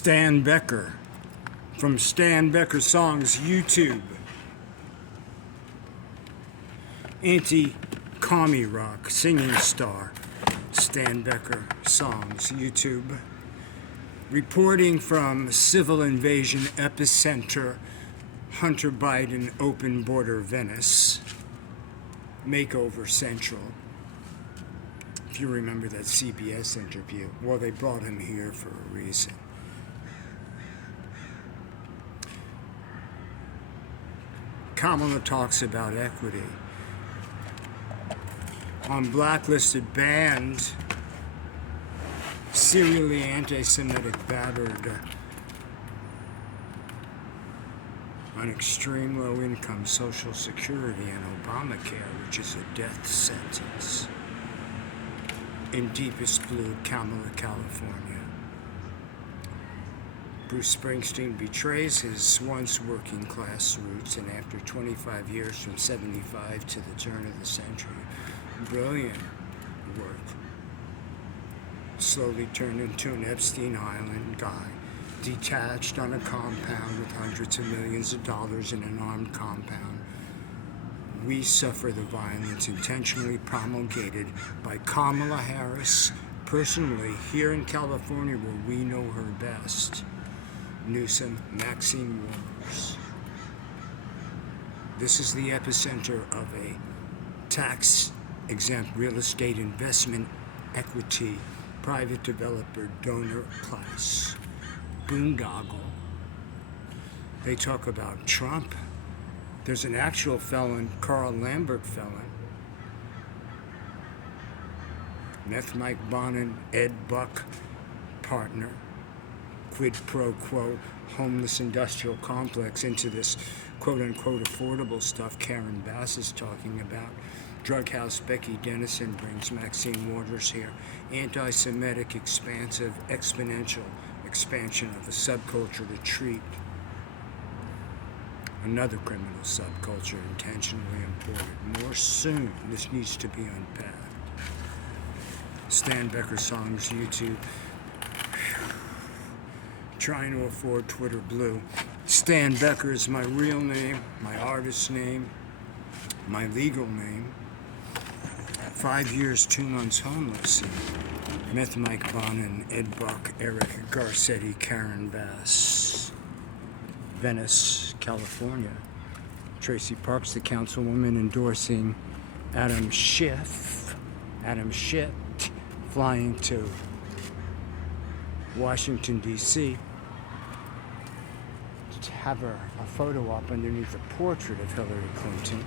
Stan Becker from Stan Becker Songs YouTube. Anti-Kammie rock singing star. Stan Becker Songs YouTube. Reporting from civil invasion epicenter Hunter Biden open border Venice. Makeover Central. If you remember that CBS interview, well, they brought him here for a reason. Kamala talks about equity. On Blacklisted banned, serially anti-Semitic battered on extreme low income Social Security and Obamacare, which is a death sentence, in deepest blue, Kamala, California. Bruce Springsteen betrays his once working class roots, and after 25 years from 75 to the turn of the century, brilliant work, slowly turned into an Epstein Island guy, detached on a compound with hundreds of millions of dollars in an armed compound. We suffer the violence intentionally promulgated by Kamala Harris, personally, here in California where we know her best. Newsom, Maxine Waters. This is the epicenter of a tax-exempt real estate investment equity private developer donor class. Boondoggle. They talk about Trump. There's an actual felon, Carl Lambert felon. Meth Mike Bonin, Ed Buck, partner. Quid pro quo homeless industrial complex into this quote-unquote affordable stuff Karen Bass is talking about. DrugHouse Becky Dennison brings Maxine Waters here. Anti-Semitic, expansive, exponential expansion of a subculture to treat another criminal subculture intentionally imported. More soon. This needs to be unpacked. Stan Becker Songs YouTube. Trying to afford Twitter Blue. Stan Becker is my real name, my artist name, my legal name. 5 years, 2 months homeless. Meth Mike Bonin, Ed Buck, Eric Garcetti, Karen Bass. Venice, California. Traci Park's the councilwoman endorsing Adam Schiff, flying to Washington, D.C. to have a photo up underneath a portrait of Hillary Clinton.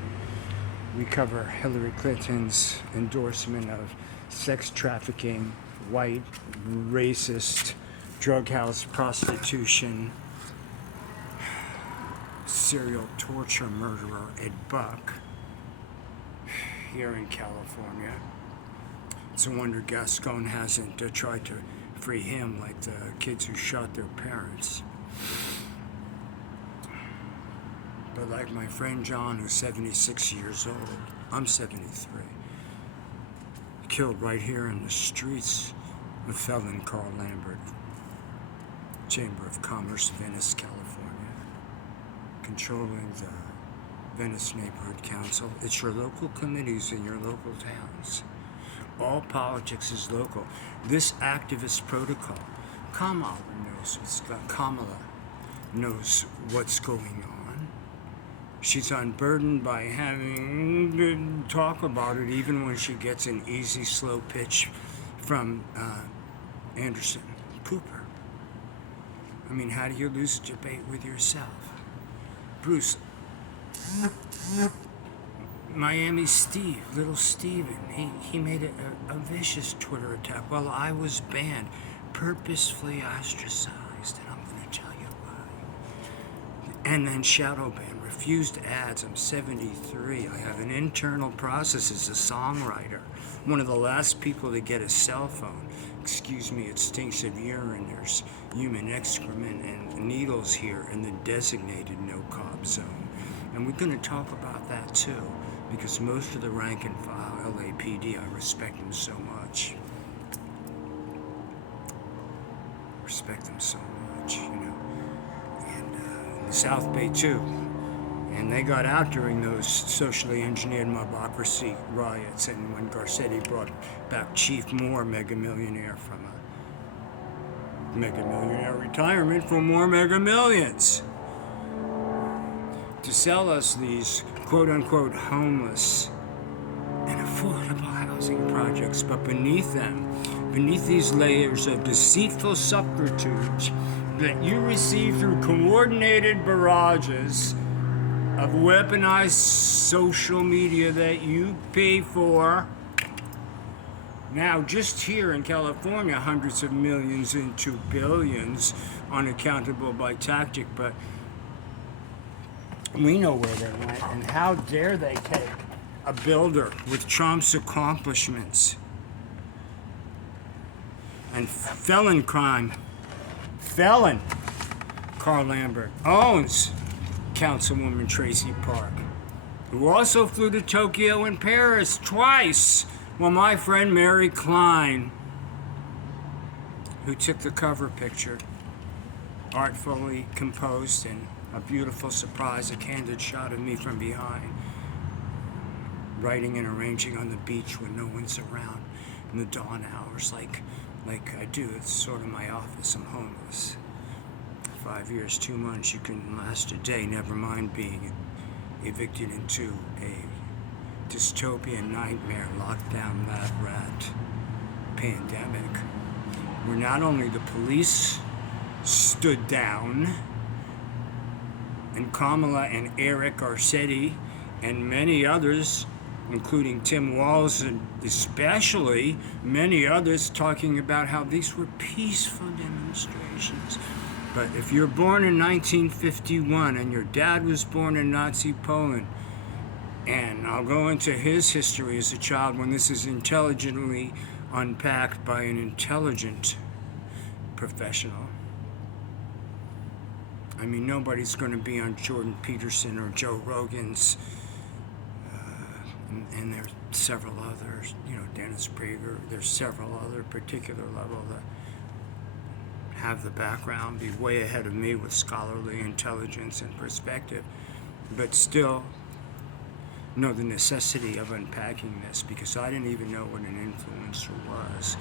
We cover Hillary Clinton's endorsement of sex trafficking, white, racist, drug house prostitution, serial torture murderer Ed Buck here in California. It's a wonder Gascon hasn't tried to free him like the kids who shot their parents. But like my friend John, who's 76 years old, I'm 73, killed right here in the streets of felon Carl Lambert, Chamber of Commerce, Venice, California, controlling the Venice Neighborhood Council. It's your local committees in your local towns. All politics is local. This activist protocol, Kamala knows what's going on. She's unburdened by having to talk about it even when she gets an easy, slow pitch from Anderson Cooper. I mean, how do you lose a debate with yourself? Bruce, Miami Steve, little Steven, he made a vicious Twitter attack while I was banned, purposefully ostracized, and I'm going to tell you why. And then shadow ban, refused ads. I'm 73. I have an internal process as a songwriter. One of the last people to get a cell phone. Excuse me, it stinks of urine. There's human excrement and needles here in the designated no-cob zone. And we're going to talk about that too, because most of the rank and file LAPD, I respect them so much. Respect them so much. Acreage, you know, and in the South Bay too. And they got out during those socially engineered mobocracy riots, and when Garcetti brought back Chief Moore, mega millionaire from a mega millionaire retirement for more mega millions, to sell us these quote-unquote homeless and affordable housing projects, but beneath them, beneath these layers of deceitful subterfuge that you receive through coordinated barrages of weaponized social media that you pay for. Now, just here in California, hundreds of millions into billions, unaccountable by tactic, but we know where they went, and how dare they take a builder with Trump's accomplishments and felon crime. Felon Carl Lambert owns Councilwoman Traci Park, who also flew to Tokyo and Paris twice, while my friend Mary Klein, who took the cover picture, artfully composed and a beautiful surprise, a candid shot of me from behind, writing and arranging on the beach when no one's around in the dawn hours, like I do. It's sort of my office. I'm homeless. 5 years, 2 months, you can last a day, never mind being evicted into a dystopian nightmare, lockdown, lab rat, pandemic, where not only the police stood down, and Kamala and Eric Garcetti and many others, including Tim Walz and especially many others, talking about how these were peaceful demonstrations. But if you're born in 1951 and your dad was born in Nazi Poland, and I'll go into his history as a child when this is intelligently unpacked by an intelligent professional. I mean, nobody's going to be on Jordan Peterson or Joe Rogan's, and there's several others, you know, Dennis Prager, there's several other particular level that have the background, be way ahead of me with scholarly intelligence and perspective, but still know the necessity of unpacking this, because I didn't even know what an influencer was.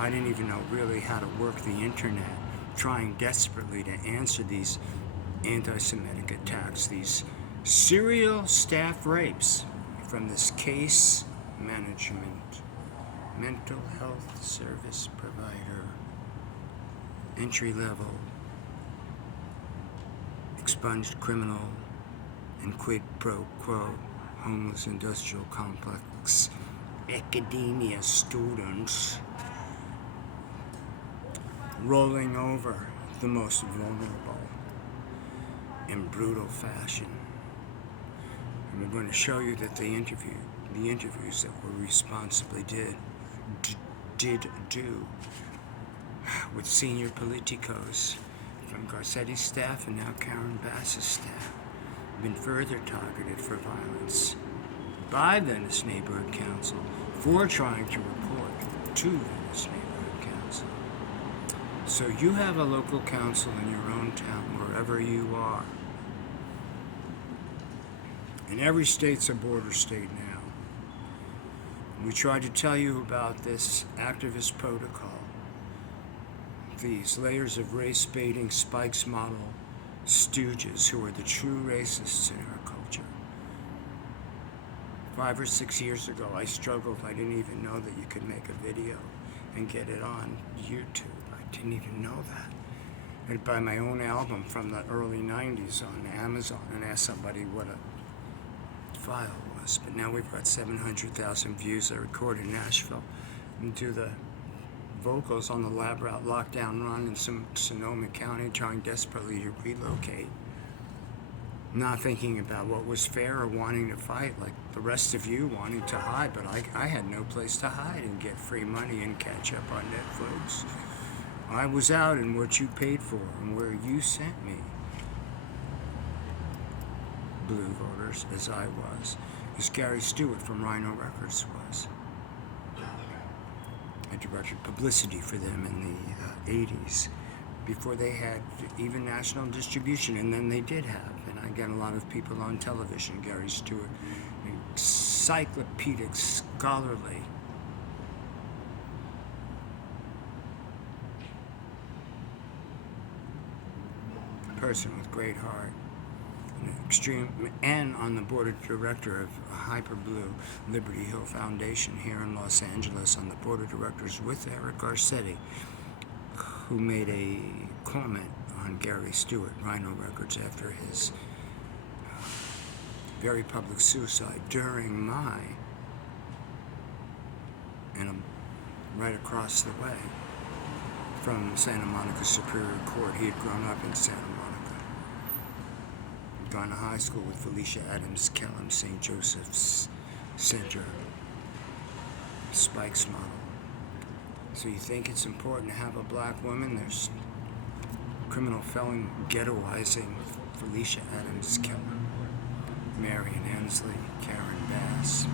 I didn't even know really how to work the internet, trying desperately to answer these anti-Semitic attacks, these serial staff rapes from this case management, mental health service provider, entry-level, expunged criminal, and quid pro quo homeless industrial complex academia students rolling over the most vulnerable in brutal fashion. And we're going to show you that the interviews that we responsibly did do with senior politicos from Garcetti's staff and now Karen Bass's staff have been further targeted for violence by Venice Neighborhood Council for trying to report to Venice Neighborhood Council. So you have a local council in your own town, wherever you are. And every state's a border state now. We tried to tell you about this activist protocol, these layers of race-baiting Spikes model stooges who are the true racists in our culture. 5 or 6 years ago, I struggled. I didn't even know that you could make a video and get it on YouTube. I didn't even know that. I'd buy my own album from the early 90s on Amazon and ask somebody what a file was. But now we've got 700,000 views. I record in Nashville and do the vocals on the lab route lockdown run in some Sonoma County, trying desperately to relocate. Not thinking about what was fair or wanting to fight like the rest of you wanting to hide, but I had no place to hide and get free money and catch up on Netflix. I was out in what you paid for and where you sent me. Blue voters, as I was, as Gary Stewart from Rhino Records was. I directed publicity for them in the 80s. before they had even national distribution, and then they did have. And I get a lot of people on television, Gary Stewart, encyclopedic, scholarly, person with great heart, an extreme, and on the board of director of Hyper Blue Liberty Hill Foundation here in Los Angeles, on the board of directors with Eric Garcetti, who made a comment on Gary Stewart, Rhino Records, after his very public suicide during my, and I'm right across the way from Santa Monica Superior Court. He had grown up in Santa Monica. He'd gone to high school with Felicia Adams Kellum, St. Joseph's Center, Spike's model. So you think it's important to have a black woman? There's criminal felon Ghettoizing, Felicia Adams Kellum, Marion Ensley, Karen Bass.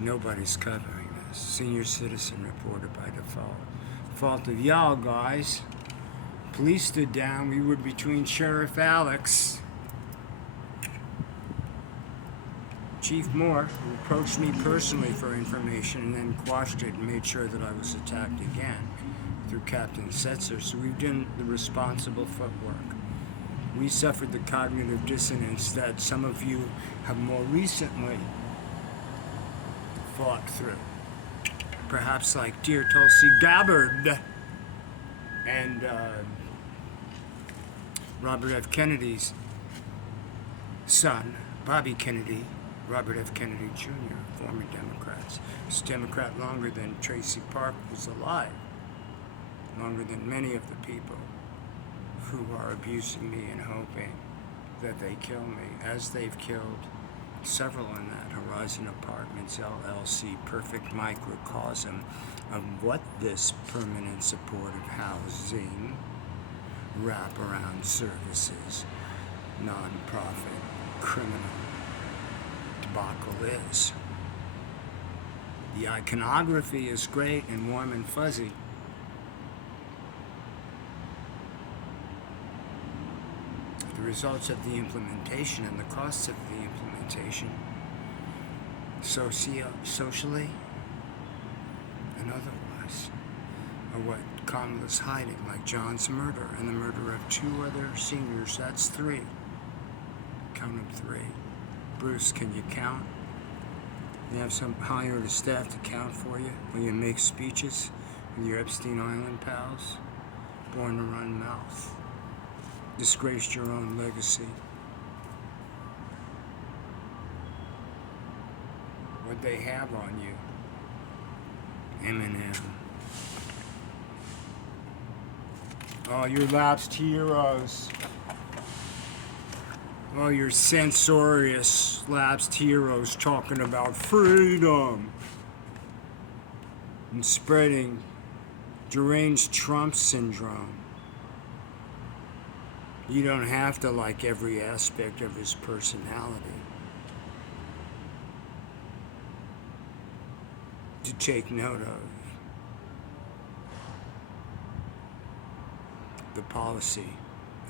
Nobody's covering this. Senior citizen reporter by default. Fault of y'all guys. Police stood down. We were between Sheriff Alex, Chief Moore, who approached me personally for information and then quashed it and made sure that I was attacked again through Captain Setzer. So we've done the responsible footwork. We suffered the cognitive dissonance that some of you have more recently fought through. Perhaps like dear Tulsi Gabbard and Robert F. Kennedy's son, Bobby Kennedy, Robert F. Kennedy Jr., former Democrats. He was a Democrat longer than Traci Park was alive, longer than many of the people who are abusing me and hoping that they kill me, as they've killed several in that Horizon Apartments LLC perfect microcosm of what this permanent supportive housing, wraparound services, non-profit, criminal debacle is. The iconography is great and warm and fuzzy. The results of the implementation and the costs of the implementation, socially and otherwise, are what Kamala's hiding, like John's murder and the murder of 2 other seniors. That's 3. Count them 3. Bruce, can you count? You have some hired staff to count for you when you make speeches with your Epstein Island pals? Born to run mouth. Disgraced your own legacy. What they have on you? Eminem. Oh, your lapsed heroes. Oh, your censorious lapsed heroes talking about freedom and spreading deranged Trump syndrome. You don't have to like every aspect of his personality to take note of the policy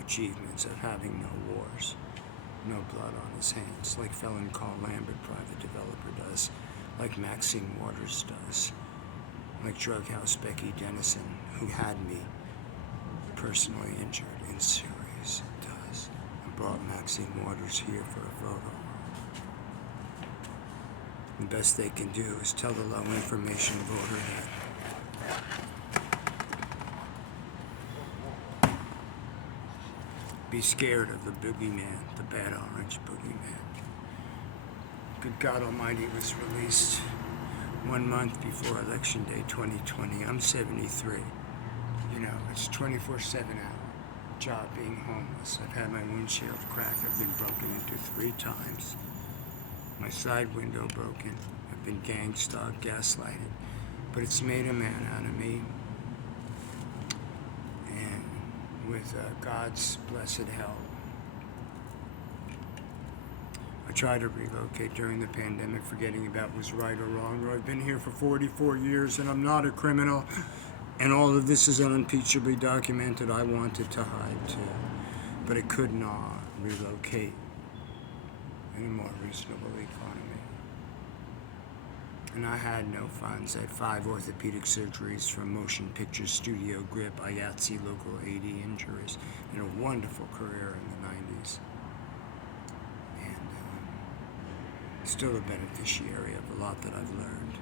achievements of having no wars, no blood on his hands, like felon Carl Lambert, private developer, does, like Maxine Waters does, like DrugHouse Becky Dennison, who had me personally injured in series, does, and brought Maxine Waters here for a photo. The best they can do is tell the low information voter that be scared of the boogeyman, the bad orange boogeyman. Good God Almighty was released 1 month before Election Day 2020. I'm 73. You know, it's 24/7 out. Job being homeless. I've had my windshield cracked. I've been broken into 3 times. My side window broken. I've been gang-stalked, gaslighted. But it's made a man out of me. And with God's blessed help, I tried to relocate during the pandemic, forgetting about was right or wrong. I've been here for 44 years and I'm not a criminal. And all of this is unimpeachably documented. I wanted to hide too, but I could not relocate in a more reasonable economy. And I had no funds. I had 5 orthopedic surgeries from motion picture studio grip, IATSE local 80 injuries, and a wonderful career in the 90s. And still a beneficiary of a lot that I've learned.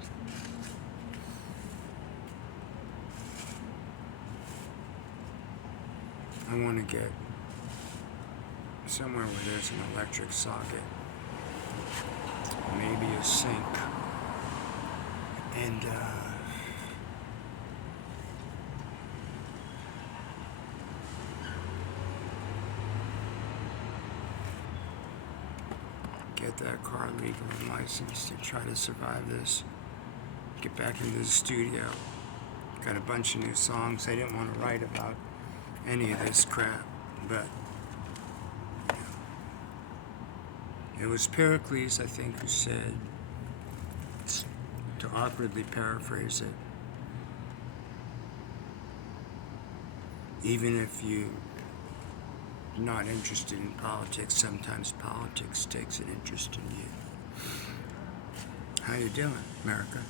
I want to get somewhere where there's an electric socket, maybe a sink, and get that car legal and licensed to try to survive this. Get back into the studio. Got a bunch of new songs. I didn't want to write about any of this crap, but it was Pericles, I think, who said, to awkwardly paraphrase it, even if you're not interested in politics, sometimes politics takes an interest in you. How you doing, America?